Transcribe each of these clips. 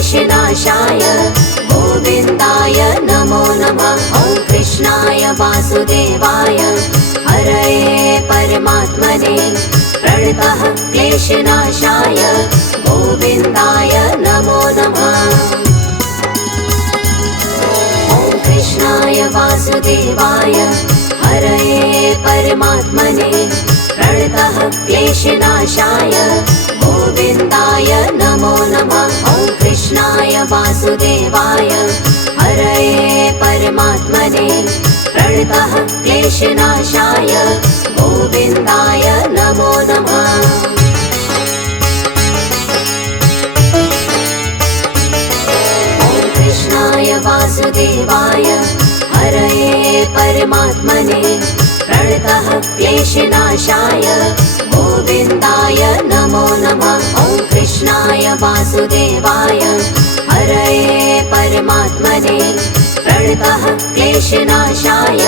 क्लेशनाशाय गोविन्दाय नमो नमः। ॐ कृष्णाय वासुदेवाय हरये परमात्मने प्रणतः क्लेशनाशाय गोविन्दाय नमो नमः। ॐ कृष्णाय वासुदेवाय हरये परमात्मने प्रणतः क्लेशनाशाय गोविन्दाय नमो नमः। ॐ कृष्णाय वासुदेवाय हरये परमात्मने प्रणतः क्लेशनाशाय गोविन्दाय नमो नमः। ॐ कृष्णाय वासुदेवाय हरये परमात्मने प्रणतः क्लेशनाशाय गोविन्दाय नमो नमः। ॐ कृष्णाय वासुदेवाय हरये परमात्मने प्रणतः क्लेशनाशाय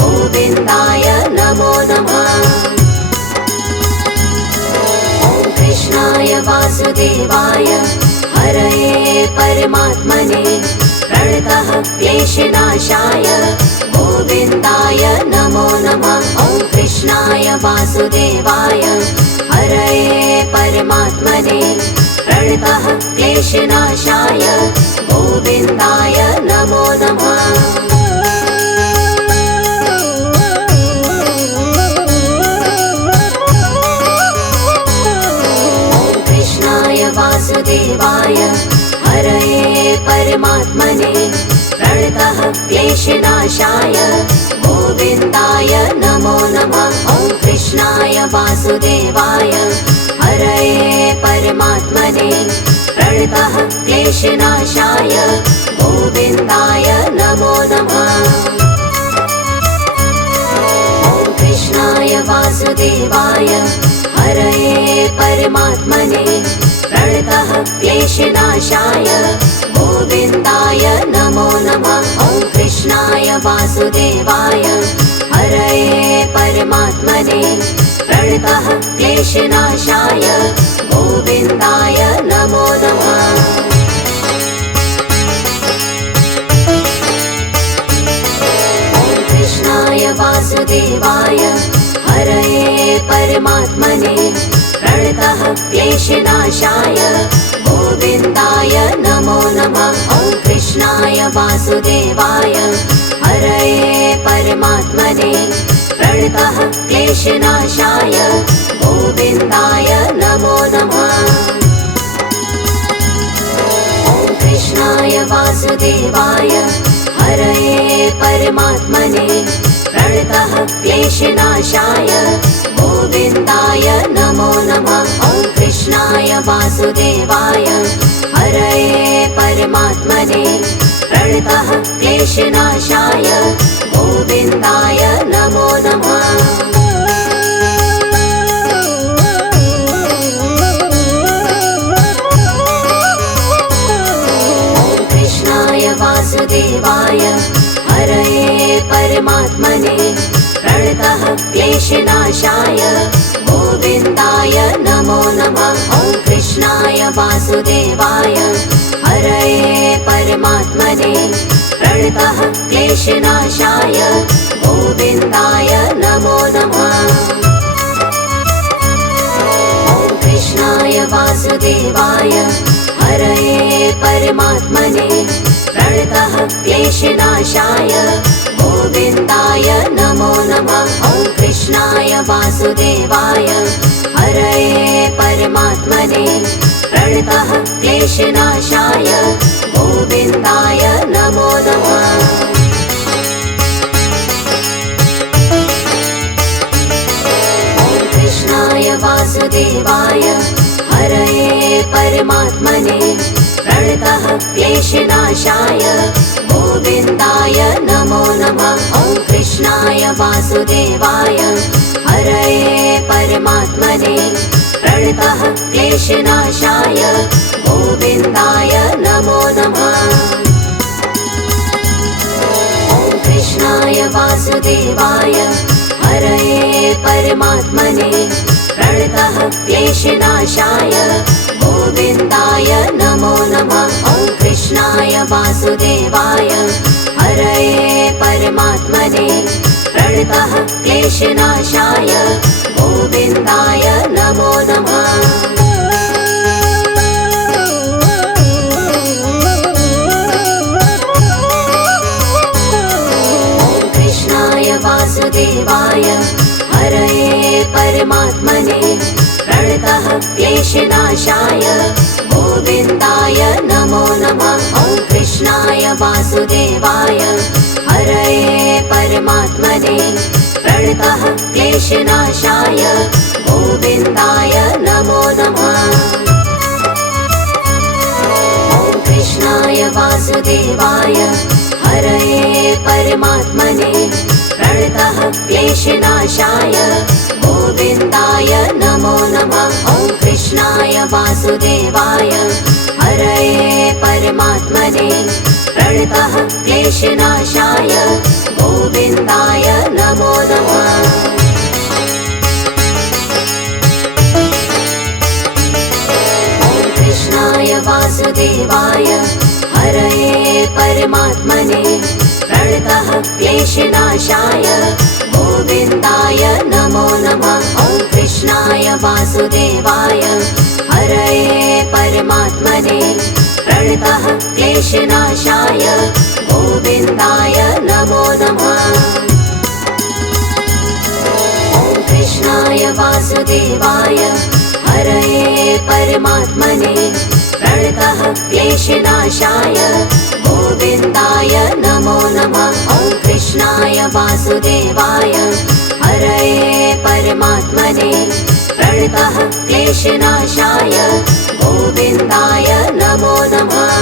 गोविन्दाय नमो नमः। ॐ कृष्णाय वासुदेवाय हरये परमात्मने प्रणतः क्लेशनाशाय गोविन्दाय नमो नमः। ॐ कृष्णाय वासुदेवाय हरये परमात्मने प्रणतः क्लेशनाशाय गोविन्दाय नमो नमः। ॐ कृष्णाय वासुदेवाय हरये परमात्मने प्रणतः क्लेशनाशाय गोविन्दाय नमो नमः। ॐ कृष्णाय वासुदेवाय हरये परमात्मने प्रणतः क्लेशनाशाय गोविन्दाय नमो नमः। ॐ कृष्णाय वासुदेवाय हरये परमात्मने प्रणतः क्लेशनाशाय गोविन्दाय नमो नमः। ॐ कृष्णाय वासुदेवाय हरये परमात्मने प्रणतः क्लेशनाशाय गोविन्दाय नमो नमः। ॐ कृष्णाय वासुदेवाय हरये परमात्मने प्रणतः क्लेशनाशाय गोविन्दाय नमो नमः। ॐ कृष्णाय वासुदेवाय हरये परमात्मने प्रणतः क्लेशनाशाय गोविन्दाय नमो नमः। ॐ कृष्णाय वासुदेवाय हरये परमात्मने प्रणतः क्लेशनाशाय गोविन्दाय नमो नमः। ॐ कृष्णाय वासुदेवाय हरये परमात्मने प्रणतः क्लेशनाशाय गोविन्दाय नमो नमः। ॐ कृष्णाय वासुदेवाय हरये परमात्मने प्रणतः क्लेशनाशाय गोविन्दाय नमो नमः। ॐ कृष्णाय वासुदेवाय हरये परमात्मने प्रणतः क्लेशनाशाय गोविन्दाय नमो नमः। ॐ कृष्णाय वासुदेवाय हरये परमात्मने प्रणतः क्लेशनाशाय गोविन्दाय नमो नमः। ॐ कृष्णाय वासुदेवाय हरये परमात्मने प्रणतः क्लेशनाशाय गोविन्दाय नमो नमः। ॐ कृष्णाय वासुदेवाय हरये परमात्मने प्रणतः क्लेशनाशाय गोविन्दाय नमो नमः। ॐ कृष्णाय वासुदेवाय हरये परमात्मने प्रणतः क्लेशनाशाय गोविन्दाय नमो नमः। ॐ कृष्णाय वासुदेवाय हरये परमात्मने प्रणतः क्लेशनाशाय गोविन्दाय नमो नमः। वासुदेवाय हरये परमात्मने प्रणतः क्लेशनाशाय गोविन्दाय नमो नमः। वासुदेवाय हरये परमात्मने प्रणतः क्लेशनाशाय गोविन्दाय नमो नमः। ॐ कृष्णाय वासुदेवाय हरये परमात्मने प्रणतः क्लेशनाशाय गोविन्दाय नमो नमः। ॐ कृष्णाय वासुदेवाय हरये परमात्मने प्रणतः क्लेशनाशाय गोविन्दाय नमो नमः। ॐ कृष्णाय वासुदेवाय हरये परमात्मने प्रणतः क्लेशनाशाय गोविन्दाय नमो नमः। ॐ कृष्णाय वासुदेवाय हरये परमात्मने प्रणतः क्लेशनाशाय गोविन्दाय नमो नमः। ॐ कृष्णाय वासुदेवाय हरये परमात्मने प्रणतः क्लेशनाशाय गोविन्दाय नमो नमः। ॐ कृष्णाय वासुदेवाय हरये परमात्मने प्रणतः क्लेशनाशाय गोविन्दाय नमो नमः। ॐ कृष्णाय वासुदेवाय हरये परमात्मने प्रणतः क्लेशनाशाय गोविन्दाय नमो नमः।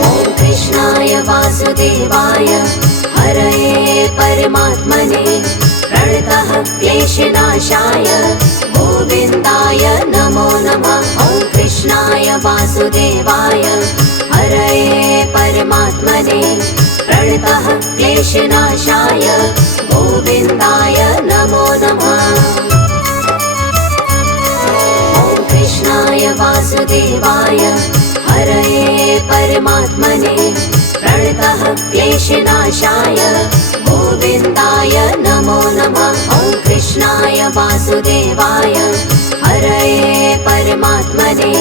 ॐ कृष्णाय वासुदेवाय हरये परमात्मने प्रणतः क्लेशनाशाय गोविन्दाय नमो नमः। ॐ कृष्णाय वासुदेवाय हरये परमात्मने प्रणतः क्लेशनाशाय गोविन्दाय नमो नमः। ॐ कृष्णाय वासुदेवाय हरये परमात्मने प्रणतः क्लेशनाशाय गोविन्दाय नमो नमः। ॐ कृष्णाय वासुदेवाय हरये परमात्मने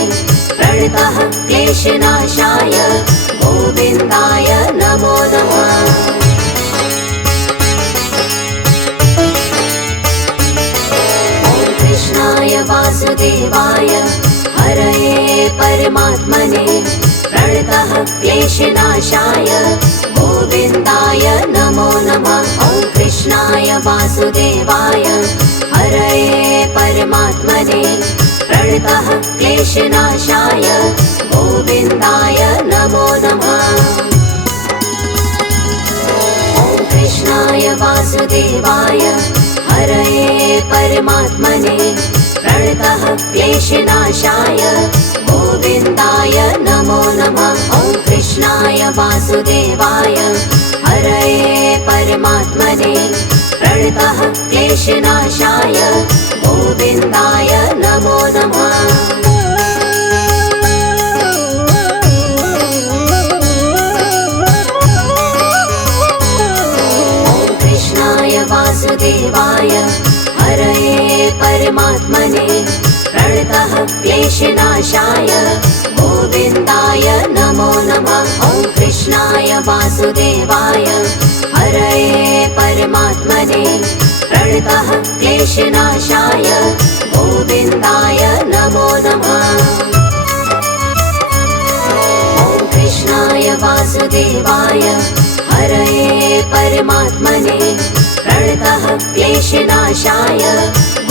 प्रणतः क्लेशनाशाय गोविन्दाय नमो नमः। ॐ कृष्णाय वासुदेवाय हरये परमात्मने प्रणतः क्लेशनाशाय गोविन्दाय नमो नमः। ॐ कृष्णाय वासुदेवाय हरये परमात्मने प्रणतः क्लेशनाशाय गोविन्दाय नमो नमः। ॐ कृष्णाय वासुदेवाय हरये परमात्मने प्रणतः क्लेशनाशाय गोविन्दाय नमो नमः। ॐ कृष्णाय वासुदेवाय हरये परमात्मने प्रणतः क्लेशनाशाय गोविन्दाय नमो नमः। ॐ कृष्णाय वासुदेवाय हरये परमात्मने प्रणतः क्लेशनाशाय गोविन्दाय नमो नमः। ॐ कृष्णाय वासुदेवाय हरये परमात्मने प्रणतः क्लेशनाशाय गोविन्दाय नमो नमः। ॐ कृष्णाय वासुदेवाय हरये परमात्मने प्रणतः क्लेशनाशाय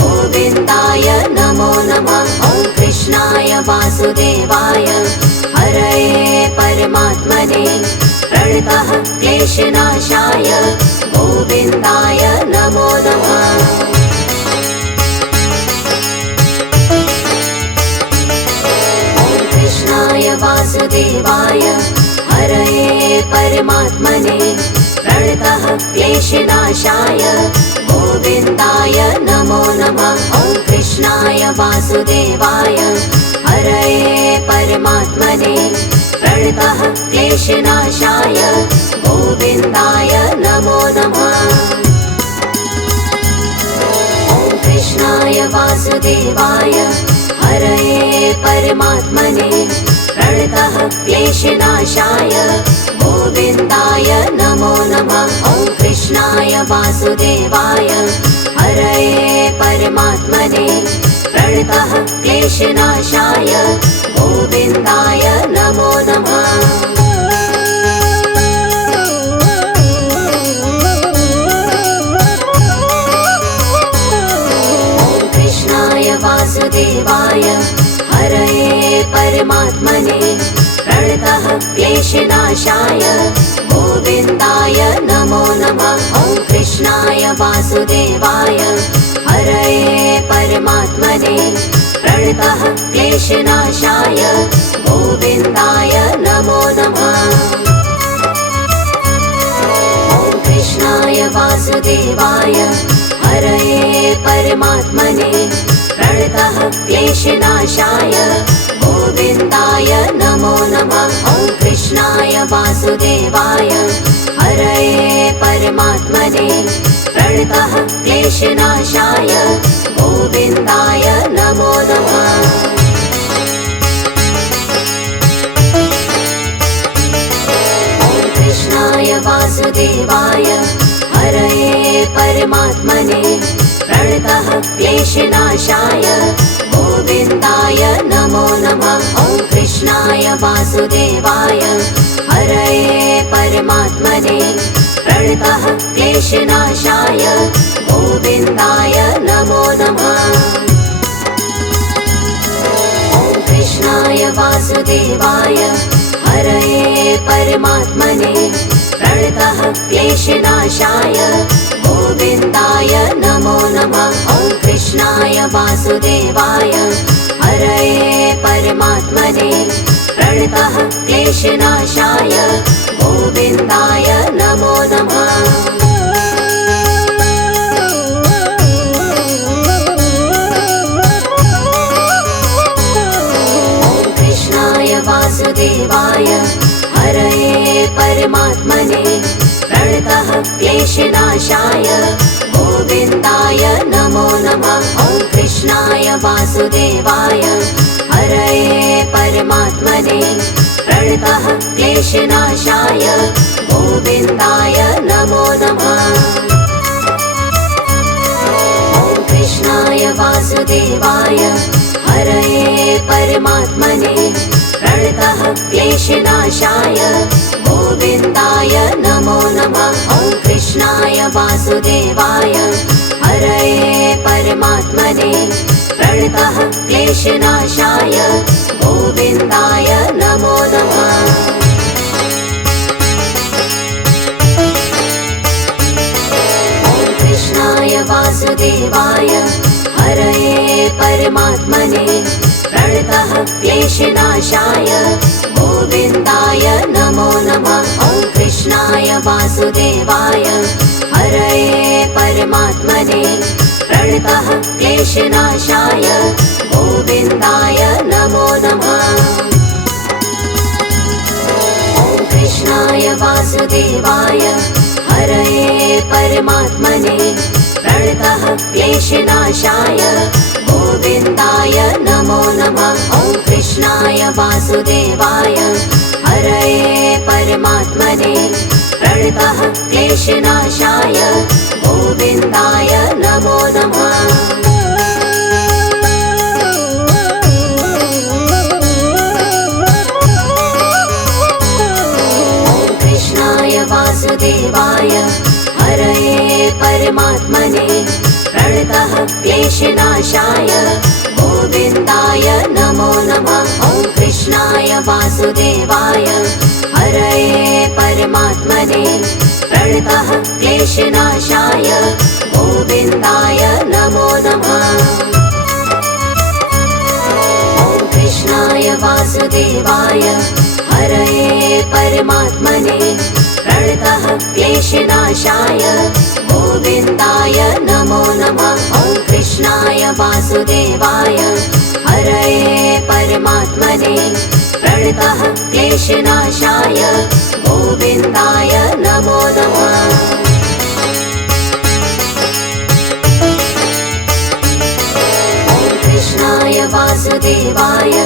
गोविन्दाय नमो नमः। ॐ कृष्णाय वासुदेवाय हरये परमात्मने प्रणतः क्लेशनाशाय गोविन्दाय नमो नमः। ॐ कृष्णाय वासुदेवाय हरये परमात्मने प्रणतः क्लेशनाशाय गोविन्दाय नमो नमः। ॐ वासुदेवाय हरये परमात्मने प्रणतः क्लेशनाशाय गोविन्दाय नमो नमः। ॐ कृष्णाय वासुदेवाय हरये परमात्मने प्रणतः क्लेशनाशाय गोविन्दाय नमो नमः। ॐ कृष्णाय वासुदेवाय हरये परमात्मने प्रणतः क्लेशनाशाय गोविन्दाय नमो नमः। ॐ कृष्णाय वासुदेवाय हरये परमात्मने प्रणतः क्लेशनाशाय गोविन्दाय नमो नमः। ॐ कृष्णाय वासुदेवाय हरये परमात्मने प्रणतः क्लेशनाशाय गोविन्दाय नमो नमः। ॐ कृष्णाय वासुदेवाय हरये परमात्मने प्रणतः क्लेशनाशाय गोविन्दाय नमो नमः। ॐ कृष्णाय वासुदेवाय हरये परमात्मने प्रणतः क्लेशनाशाय गोविन्दाय नमो नमः। ॐ कृष्णाय वासुदेवाय हरये परमात्मने प्रणतः क्लेशनाशाय गोविन्दाय नमो नमः। ॐ कृष्णाय वासुदेवाय हरये परमात्मने प्रणतः क्लेशनाशाय गोविन्दाय नमो नमः। ॐ कृष्णाय वासुदेवाय हरये परमात्मने प्रणतः क्लेशनाशाय गोविन्दाय नमो नमः। ॐ कृष्णाय वासुदेवाय हरये परमात्मने प्रणतः क्लेशनाशाय गोविन्दाय नमो नमः। ॐ कृष्णाय वासुदेवाय हरये परमात्मने प्रणतः क्लेशनाशाय गोविन्दाय नमो नमः। ॐ कृष्णाय वासुदेवाय हरये परमात्मने प्रणतः क्लेशनाशाय गोविन्दाय नमो नमः। ॐ कृष्णाय वासुदेवाय हरये परमात्मने प्रणतः क्लेशनाशाय गोविन्दाय नमो नमः। ॐ कृष्णाय वासुदेवाय हरये परमात्मने प्रणतः क्लेशनाशाय गोविन्दाय नमो नमः। ॐ कृष्णाय वासुदेवाय हरये परमात्मने प्रणतः क्लेशनाशाय गोविन्दाय नमो नमः। ॐ कृष्णाय वासुदेवाय हरये परमात्मने प्रणतः क्लेशनाशाय गोविन्दाय नमो नमः। ॐ कृष्णाय वासुदेवाय हरये परमात्मने प्रणतः क्लेशनाशाय गोविन्दाय नमो नमः। ॐ कृष्णाय वासुदेवाय हरये परमात्मने प्रणतः क्लेशनाशाय गोविन्दाय नमो नमः। ॐ कृष्णाय वासुदेवाय हरये परमात्मने प्रणतः क्लेशनाशाय गोविन्दाय नमो नमः। ॐ कृष्णाय वासुदेवाय हरये परमात्मने प्रणतः क्लेशनाशाय गोविन्दाय नमो नमः। ॐ कृष्णाय वासुदेवाय हरये परमात्मने प्रणतः क्लेशनाशाय गोविन्दाय नमो नमः। ॐ कृष्णाय वासुदेवाय वासुदेवाय हरये परमात्मने प्रणतः क्लेशनाशाय गोविन्दाय नमो नमः। कृष्णाय वासुदेवाय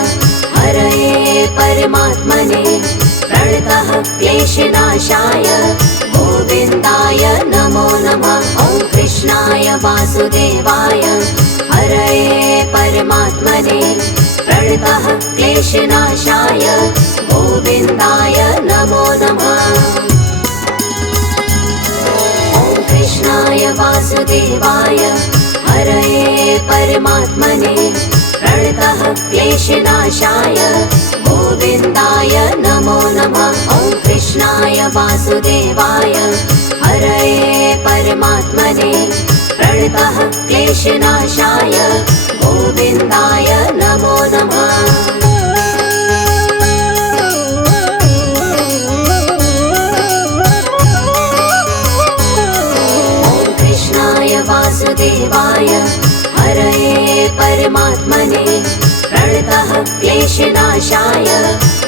हरये परमात्मने प्रणतः क्लेशनाशाय गोविन्दाय नमो नमः। ॐ कृष्णाय वासुदेवाय हरये परमात्मने प्रणतः क्लेशनाशाय गोविन्दाय नमो नमः। ॐ कृष्णाय वासुदेवाय हरये परमात्मने प्रणतः क्लेशनाशाय गोविन्दाय नमो नमः। ॐ कृष्णाय वासुदेवाय हरये परमात्मने प्रणतः क्लेशनाशाय गोविन्दाय नमो नमः। वासुदेवाय हरये परमात्मने प्रणतः क्लेशनाशाय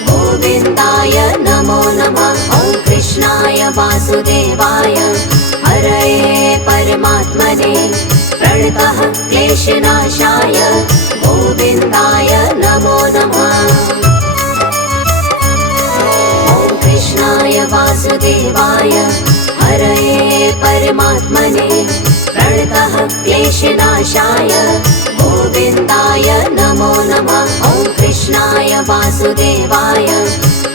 गोविन्दाय नमो नमः। ॐ कृष्णाय वासुदेवाय हरये परमात्मने प्रणतः क्लेशनाशाय गोविन्दाय नमो नमः। ॐ कृष्णाय वासुदेवाय हरये परमात्मने प्रणतः क्लेशनाशाय गोविन्दाय नमो नमः। ॐ कृष्णाय वासुदेवाय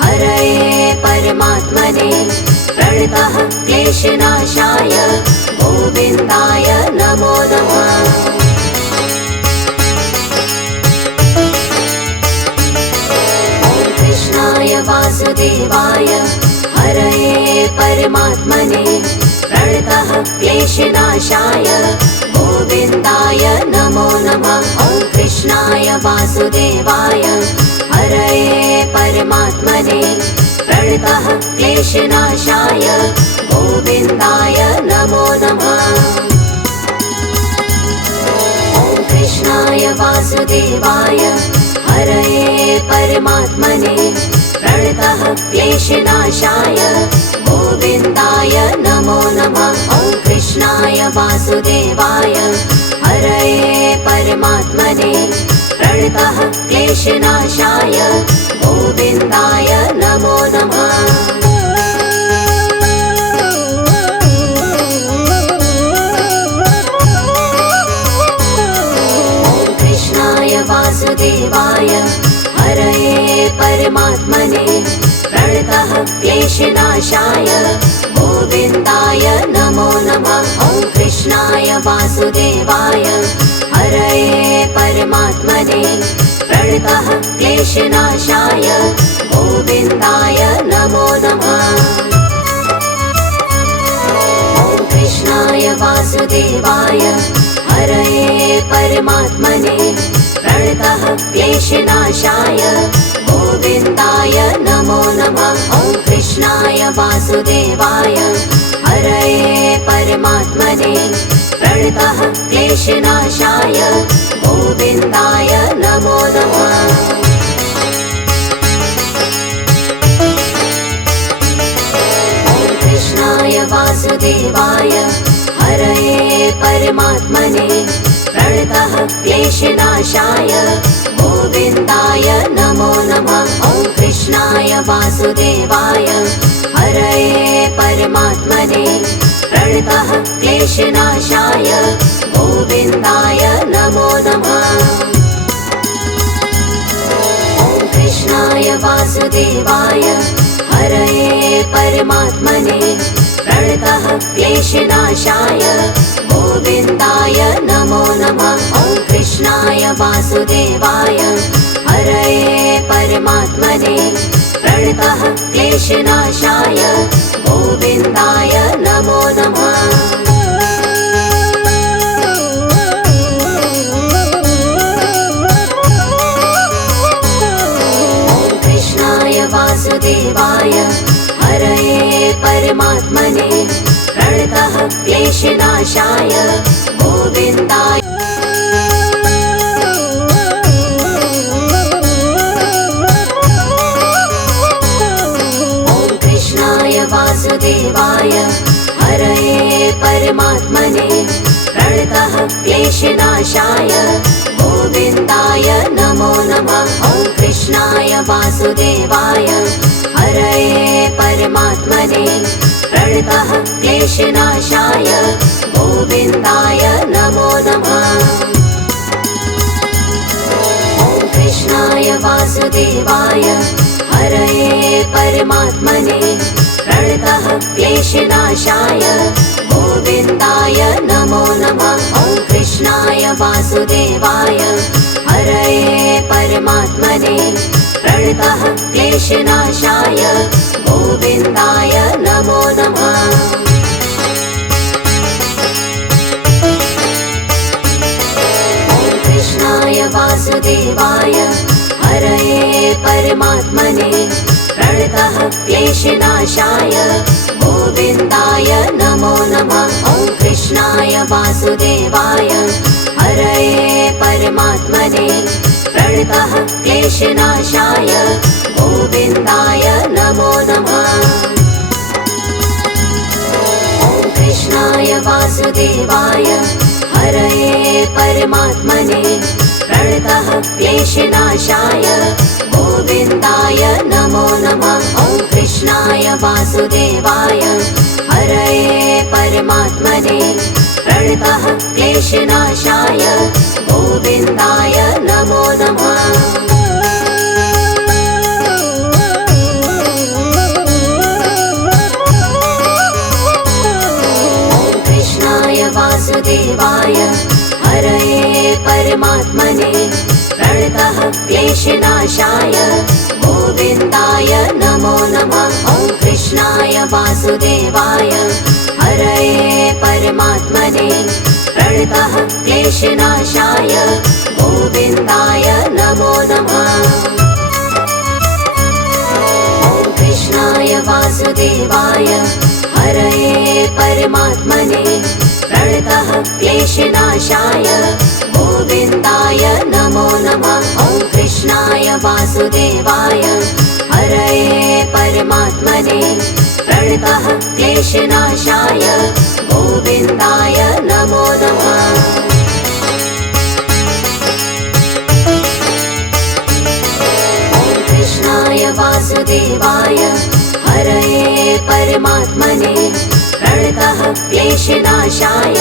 हरये परमात्मने प्रणतः क्लेशनाशाय गोविन्दाय नमो नमः। ॐ कृष्णाय वासुदेवाय हरये परमात्मने प्रणतः क्लेशनाशाय गोविन्दाय नमो नमः। ॐ कृष्णाय वासुदेवाय हरये परमात्मने प्रणतः क्लेशनाशाय गोविन्दाय नमो नमः। ॐ कृष्णाय वासुदेवाय हरये परमात्मने प्रणतः क्लेशनाशाय गोविन्दाय नमो नमः। ॐ कृष्णाय वासुदेवाय हरये परमात्मने प्रणतः क्लेशनाशाय गोविन्दाय नमो नमः। ॐ कृष्णाय वासुदेवाय हरये परमात्मने प्रणतः क्लेशनाशाय गोविन्दाय नमो नमः। ॐ कृष्णाय वासुदेवाय हरये परमात्मने प्रणतः क्लेशनाशाय गोविन्दाय नमो नमः। ॐ कृष्णाय वासुदेवाय हरये परमात्मने प्रणतः क्लेशनाशाय गोविन्दाय नमो नमः। ॐ कृष्णाय वासुदेवाय हरये परमात्मने प्रणतः क्लेशनाशाय गोविन्दाय नमो नमः। ॐ कृष्णाय वासुदेवाय हरये परमात्मने प्रणतः क्लेशनाशाय गोविन्दाय नमो नमः। ॐ कृष्णाय वासुदेवाय हरये परमात्मने प्रणतः क्लेशनाशाय गोविन्दाय नमो नमः। ॐ कृष्णाय वासुदेवाय हरये परमात्मने प्रणतः क्लेशनाशाय गोविन्दाय नमो नमः। ॐ कृष्णाय वासुदेवाय हरये परमात्मने प्रणतः क्लेशनाशाय गोविन्दाय नमो नमः। ॐ कृष्णाय वासुदेवाय हरये परमात्मने प्रणतः क्लेशनाशाय गोविन्दाय। क्लेशनाशाय गोविन्दाय नमो नमः। ॐ कृष्णाय वासुदेवाय हरये परमात्मने प्रणतः क्लेशनाशाय गोविन्दाय नमो नमः। ॐ कृष्णाय वासुदेवाय हरये परमात्मने प्रणतः क्लेशनाशाय गोविन्दाय नमो नमः। ॐ कृष्णाय वासुदेवाय हरये परमात्मने प्रणतः क्लेशनाशाय गोविन्दाय नमो नमः। ॐ कृष्णाय वासुदेवाय हरये परमात्मने प्रणतः क्लेशनाशाय गोविन्दाय नमो नमः। ॐ कृष्णाय वासुदेवाय हरये परमात्मने प्रणतः क्लेशनाशाय गोविन्दाय नमो नमः। ॐ कृष्णाय वासुदेवाय हरये परमात्मने प्रणतः क्लेशनाशाय गोविन्दाय नमो नमः। ॐ कृष्णाय वासुदेवाय हरये परमात्मने प्रणतः क्लेशनाशाय गोविन्दाय नमो नमः। ॐ कृष्णाय वासुदेवाय हरये परमात्मने प्रणतः क्लेशनाशाय गोविन्दाय नमो नमः। ॐ कृष्णाय वासुदेवाय हरये परमात्मने प्रणतः क्लेशनाशाय गोविन्दाय नमो नमः। ॐ कृष्णाय वासुदेवाय हरये परमात्मने प्रणतः क्लेशनाशाय गोविन्दाय नमो नमः। ॐ कृष्णाय वासुदेवाय हरये परमात्मने प्रणतः क्लेशनाशाय गोविन्दाय नमो नमः। ॐ कृष्णाय वासुदेवाय हरये परमात्मने प्रणतः क्लेशनाशाय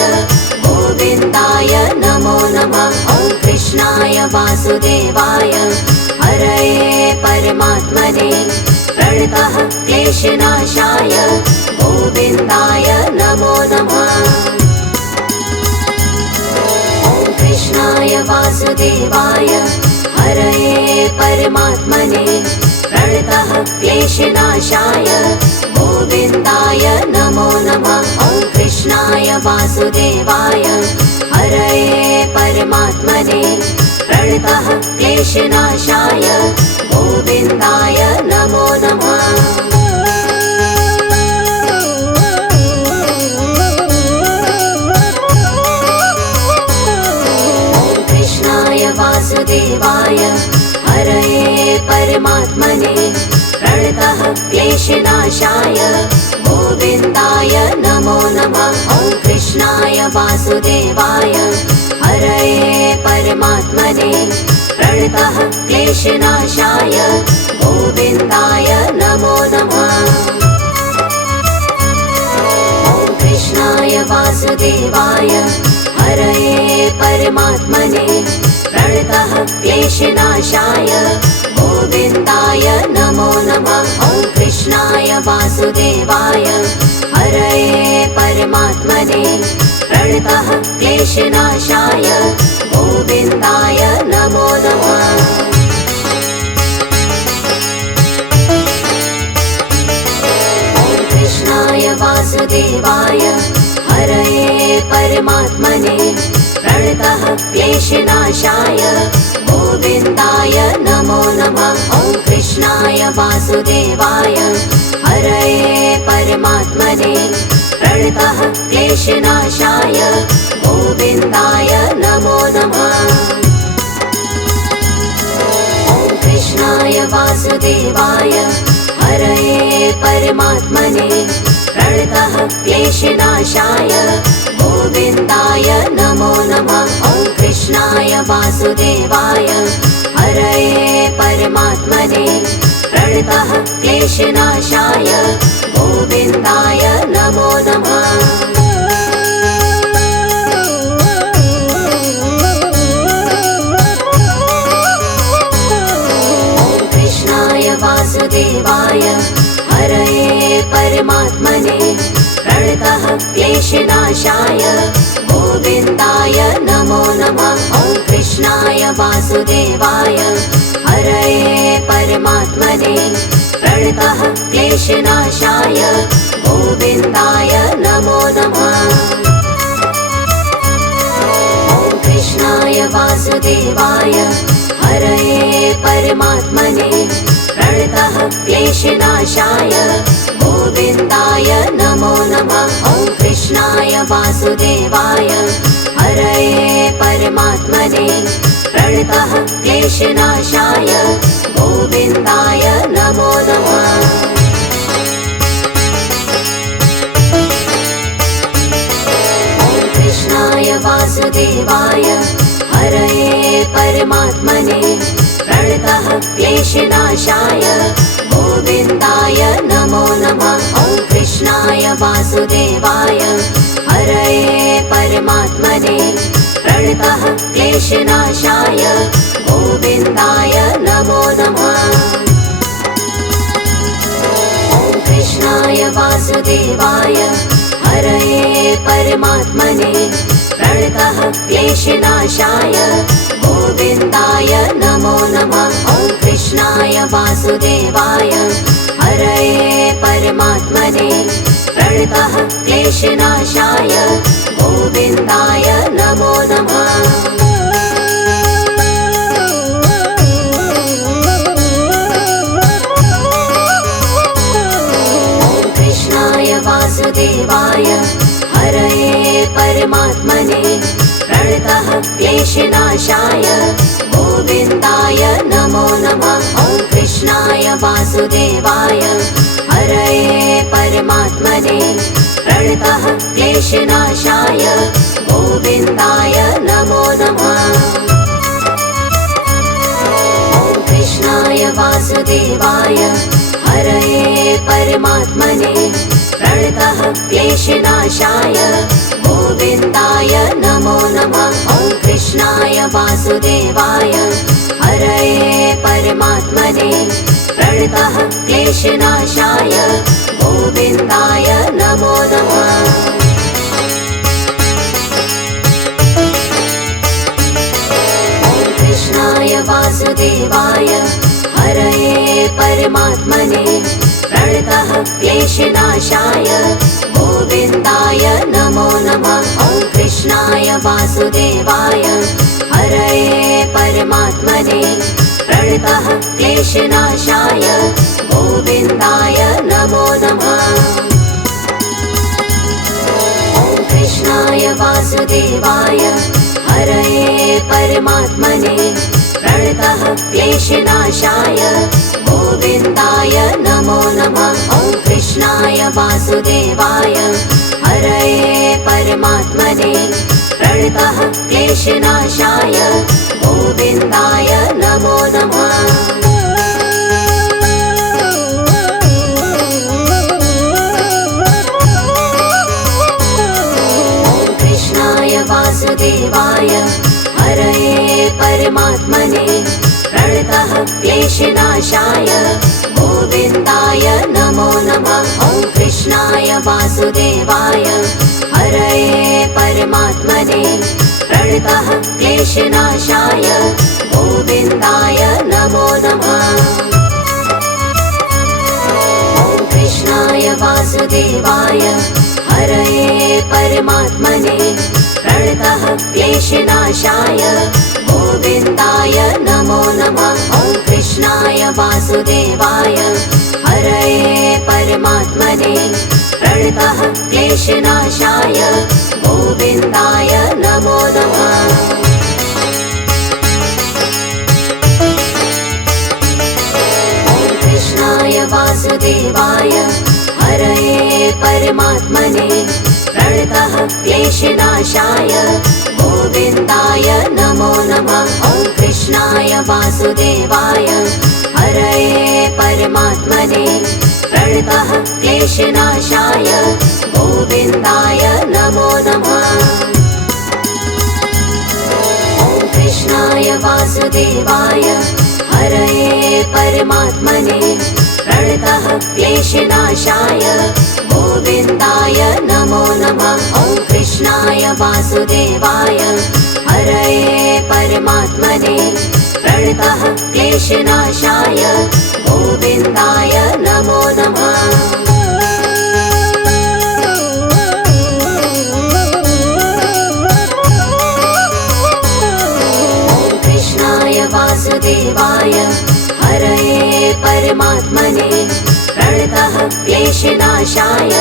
गोविन्दाय नमो नमः। ॐ कृष्णाय वासुदेवाय हरये परमात्मने प्रणतः क्लेशनाशाय गोविन्दाय नमो नमः। ॐ कृष्णाय वासुदेवाय हरये परमात्मने प्रणतः क्लेशनाशाय गोविन्दाय नमो नमः। ॐ कृष्णाय वासुदेवाय हरये परमात्मने प्रणतः क्लेशनाशाय गोविन्दाय नमो नमः। ॐ कृष्णाय वासुदेवाय हरये परमात्मने प्रणतः क्लेशनाशाय गोविन्दाय नमो नमः। ॐ कृष्णाय वासुदेवाय हरये परमात्मने प्रणतः क्लेशनाशाय गोविन्दाय नमो नमः। ॐ कृष्णाय वासुदेवाय हरये परमात्मने प्रणतः क्लेशनाशाय गोविन्दाय नमो नमः। ॐ कृष्णाय वासुदेवाय हरये परमात्मने प्रणतः क्लेशनाशाय गोविन्दाय नमो नमः। ॐ कृष्णाय वासुदेवाय हरये परमात्मने प्रणतः क्लेशनाशाय गोविन्दाय नमो नमः। ॐ कृष्णाय वासुदेवाय हरये परमात्मने प्रणतः क्लेशनाशाय गोविन्दाय नमो नमः। ॐ कृष्णाय वासुदेवाय हरये परमात्मने प्रणतः क्लेशनाशाय गोविन्दाय नमो नमः। ॐ कृष्णाय वासुदेवाय हरये परमात्मने प्रणतः क्लेशनाशाय गोविन्दाय नमो नमः। वासुदेवाय हरये परमात्मने प्रणतः क्लेशनाशाय गोविन्दाय नमो नमः। ॐ कृष्णाय वासुदेवाय हरये परमात्मने प्रणतः क्लेशनाशाय गोविन्दाय नमो नमः। ॐ कृष्णाय वासुदेवाय हरये परमात्मने प्रणतः क्लेशनाशाय गोविन्दाय नमो नमः। ॐ कृष्णाय वासुदेवाय हरये परमात्मने प्रणतः क्लेशनाशाय गोविन्दाय नमो नमः। ॐ कृष्णाय वासुदेवाय हरये परमात्मने प्रणतः क्लेशनाशाय गोविन्दाय नमो नमः। ॐ कृष्णाय वासुदेवाय हरये परमात्मने प्रणतः क्लेशनाशाय गोविन्दाय नमो नमः। ॐ कृष्णाय वासुदेवाय हरये परमात्मने प्रणतः क्लेशनाशाय गोविन्दाय नमो नमः। ॐ कृष्णाय वासुदेवाय हरये परमात्मने प्रणतः क्लेशनाशाय गोविन्दाय नमो नमः। ॐ कृष्णाय वासुदेवाय हरये परमात्मने प्रणतः क्लेशनाशाय गोविन्दाय नमो नमः। ॐ कृष्णाय वासुदेवाय हरये परमात्मने प्रणतः क्लेशनाशाय गोविन्दाय नमो नमः। ॐ कृष्णाय वासुदेवाय हरये परमात्मने प्रणतः क्लेशनाशाय गोविन्दाय नमो नमः। ॐ कृष्णाय वासुदेवाय हरये परमात्मने प्रणतः क्लेशनाशाय गोविन्दाय नमो नमः। ॐ कृष्णाय वासुदेवाय हरये परमात्मने प्रणतः क्लेशनाशाय गोविन्दाय नमो नमः। ॐ कृष्णाय वासुदेवाय हरये परमात्मने प्रणतः क्लेशनाशाय गोविन्दाय नमो नमः। ॐ कृष्णाय वासुदेवाय हरये परमात्मने प्रणतः क्लेशनाशाय गोविन्दाय नमो नमः। ॐ कृष्णाय वासुदेवाय हरये परमात्मने प्रणतः क्लेशनाशाय गोविन्दाय नमो नमः। ॐ कृष्णाय वासुदेवाय हरये परमात्मने प्रणतः क्लेशनाशाय गोविन्दाय नमो नमः। ॐ कृष्णाय वासुदेवाय हरये परमात्मने प्रणतः क्लेशनाशाय गोविन्दाय नमो नमः। ॐ कृष्णाय वासुदेवाय हरये परमात्मने प्रणतः क्लेशनाशाय गोविन्दाय नमो नमः। ॐ कृष्णाय वासुदेवाय हरये परमात्मने प्रणतः क्लेशनाशाय गोविन्दाय नमो नमः। ॐ कृष्णाय वासुदेवाय हरये परमात्मने प्रणतः क्लेशनाशाय गोविन्दाय नमो नमः। ॐ कृष्णाय वासुदेवाय हरये परमात्मने प्रणतः क्लेशनाशाय गोविन्दाय नमो नमः। ॐ कृष्णाय वासुदेवाय हरये परमात्मने प्रणतः क्लेशनाशाय गोविन्दाय नमो नमः। ॐ कृष्णाय वासुदेवाय हरये परमात्मने प्रणतः क्लेशनाशाय गोविन्दाय नमो नमः। वासुदेवाय हरये परमात्मने प्रणतः क्लेशनाशाय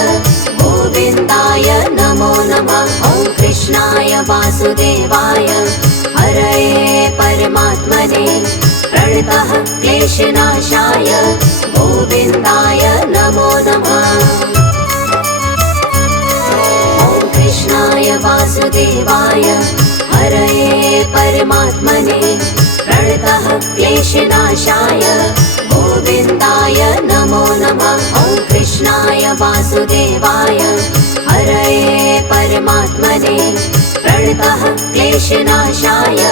गोविन्दाय नमो नमः। ॐ कृष्णाय वासुदेवाय हरये परमात्मने प्रणतः क्लेशनाशाय गोविन्दाय नमो नमः। ॐ कृष्णाय वासुदेवाय हरये परमात्मने प्रणतः क्लेशनाशाय गोविन्दाय नमो नमः। ॐ कृष्णाय वासुदेवाय हरये परमात्मने प्रणतः क्लेशनाशाय